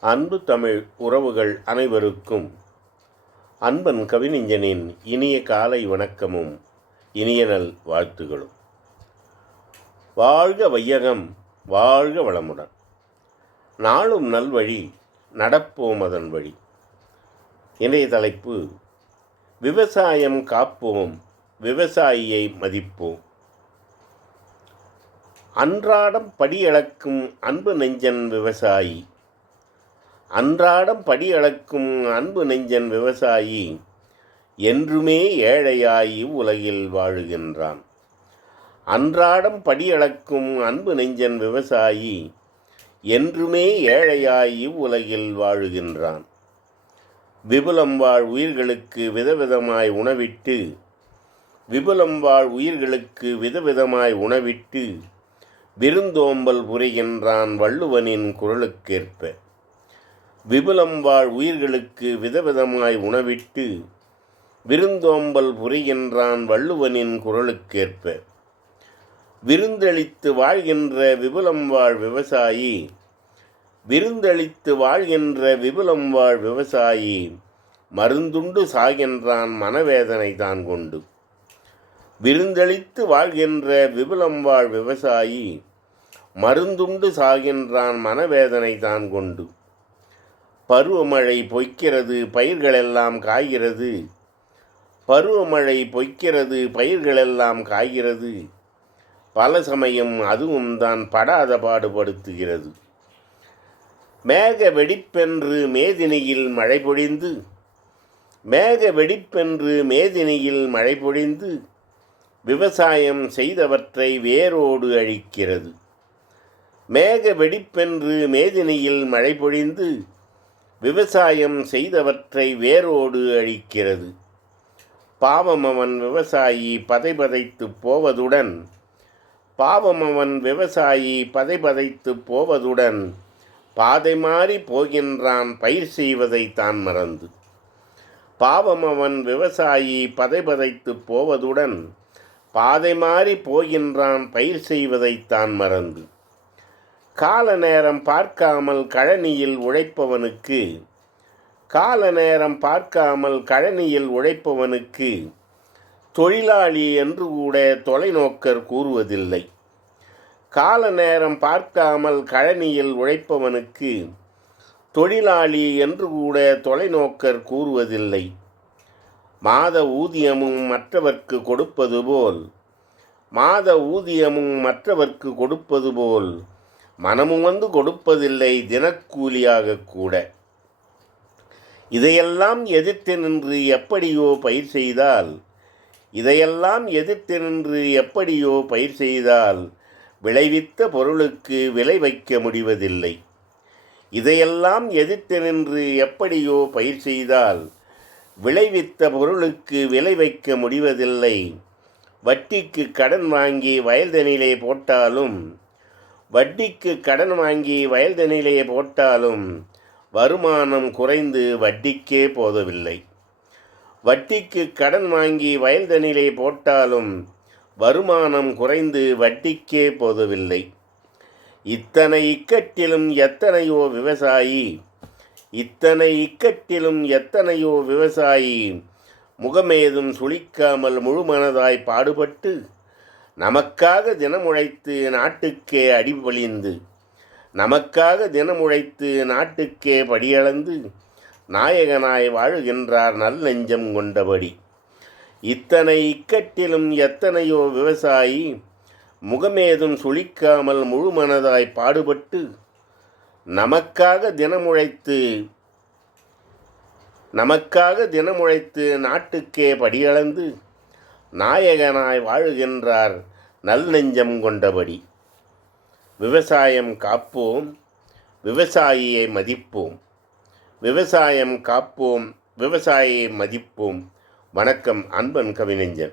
அன்பு தமிழ் உறவுகள் அனைவருக்கும் அன்பன் கவிஞனின் இனிய காலை வணக்கமும் இனிய நல் வாழ்த்துகளும். வாழ்க வையகம் வாழ்க வளமுடன். நாளும் நல்வழி நடப்போம் அதன் வழி. இன்றைய தலைப்பு விவசாயம் காப்போம் விவசாயியை மதிப்போம். அன்றாடம் படியளக்கும் அன்பு நெஞ்சன் விவசாயி அன்றாடம் படி அளக்கும் அன்பு நெஞ்சன் விவசாயி என்றுமே ஏழையாய் உலகில் வாழுகின்றான். அன்றாடம் படியளக்கும் அன்பு நெஞ்சன் விவசாயி என்றுமே ஏழையாய் உலகில் வாழுகின்றான். விபுலம் வாழ் உயிர்களுக்கு விதவிதமாய் உணவிட்டு விபுலம் வாழ் உயிர்களுக்கு விதவிதமாய் உணவிட்டு விருந்தோம்பல் புரிகின்றான் வள்ளுவனின் குரலுக்கேற்ப. விபுலம் வாழ் உயிர்களுக்கு விதவிதமாய் உணவிட்டு விருந்தோம்பல் புரிகின்றான் வள்ளுவனின் குரலுக்கேற்ப. விருந்தளித்து வாழ்கின்ற விபுலம் வாழ் விவசாயி விருந்தளித்து வாழ்கின்ற விபுலம் வாழ் விவசாயி மருந்துண்டு சாகின்றான் மனவேதனை தான் கொண்டு. விருந்தளித்து வாழ்கின்ற விபுலம் வாழ் விவசாயி மருந்துண்டு சாகின்றான் மனவேதனை தான் கொண்டு. பருவமழை பொய்க்கிறது பயிர்களெல்லாம் காய்கிறது. பருவமழை பொய்க்கிறது பயிர்களெல்லாம் காய்கிறது. பல சமயம் அதுவும் தான் படாத பாடுபடுத்துகிறது. மேக வெடிப்பென்று மேதினியில் மழை பொழிந்து மேக வெடிப்பென்று மேதினியில் மழை பொழிந்து விவசாயம் செய்தவற்றை வேரோடு அழிக்கிறது. மேக வெடிப்பென்று மேதினியில் மழை பொழிந்து விவசாயம் செய்தவற்றை வேரோடு அழிக்கிறது. பாவம் அவன் விவசாயி பதைபதைத்து போவதுடன் பாவம் அவன் விவசாயி பதைபதைத்து போவதுடன் பாதை மாறி போகின்றான் பயிர் செய்வதை தான் மறந்து. பாவம் அவன் விவசாயி பதைபதைத்து போவதுடன் பாதை மாறி போகின்றான் பயிர் செய்வதைத்தான் மறந்து. கால நேரம் பார்க்காமல் கழனியில் உழைப்பவனுக்கு கால நேரம் பார்க்காமல் கழனியில் உழைப்பவனுக்கு தொழிலாளி என்று கூட தொலைநோக்கர் கூறுவதில்லை. கால நேரம் பார்க்காமல் கழனியில் உழைப்பவனுக்கு தொழிலாளி என்று கூட தொலைநோக்கர் கூறுவதில்லை. மாத ஊதியமும் மற்றவர்க்கு கொடுப்பது போல் மாத ஊதியமும் மற்றவர்க்கு கொடுப்பது போல் மனமும் வந்து கொடுப்பதில்லை தினக்கூலியாக கூட. இதையெல்லாம் எதிர்த்து நின்று எப்படியோ பயிர் செய்தால் இதையெல்லாம் எதிர்த்து நின்று எப்படியோ பயிர் செய்தால் விளைவித்த பொருளுக்கு விலை வைக்க முடிவதில்லை. இதையெல்லாம் எதிர்த்து நின்று எப்படியோ பயிர் செய்தால் விளைவித்த பொருளுக்கு விலை வைக்க முடிவதில்லை. வட்டிக்கு கடன் வாங்கி வயல்தனிலே போட்டாலும் வட்டிக்கு கடன் வாங்கி வயல்தனிலேயே போட்டாலும் வருமானம் குறைந்து வட்டிக்கே போதவில்லை. வட்டிக்கு கடன் வாங்கி வயல்தனிலே போட்டாலும் வருமானம் குறைந்து வட்டிக்கே போதவில்லை. இத்தனை இக்கட்டிலும் எத்தனையோ விவசாயி இத்தனை இக்கட்டிலும் எத்தனையோ விவசாயி முகமேதும் சுளிக்காமல் முழுமனதாய் பாடுபட்டு நமக்காக தினமுழைத்து நாட்டுக்கே அடிபொழிந்து நமக்காக தினமுழைத்து நாட்டுக்கே படியளந்து நாயகனாய் வாழுகின்றார் நல்லெஞ்சம் கொண்டபடி. இத்தனை இக்கட்டிலும் எத்தனையோ விவசாயி முகமேதும் சுளிக்காமல் முழுமனதாய் பாடுபட்டு நமக்காக தினமுழைத்து நமக்காக தினமுழைத்து நாட்டுக்கே படியளந்து நாயகனாய் வாழுகின்றார் நல் நெஞ்சம் கொண்டபடி. விவசாயம் காப்போம் விவசாயியை மதிப்போம். விவசாயம் காப்போம் விவசாயியை மதிப்போம். வணக்கம் அன்பன் கவிஞன்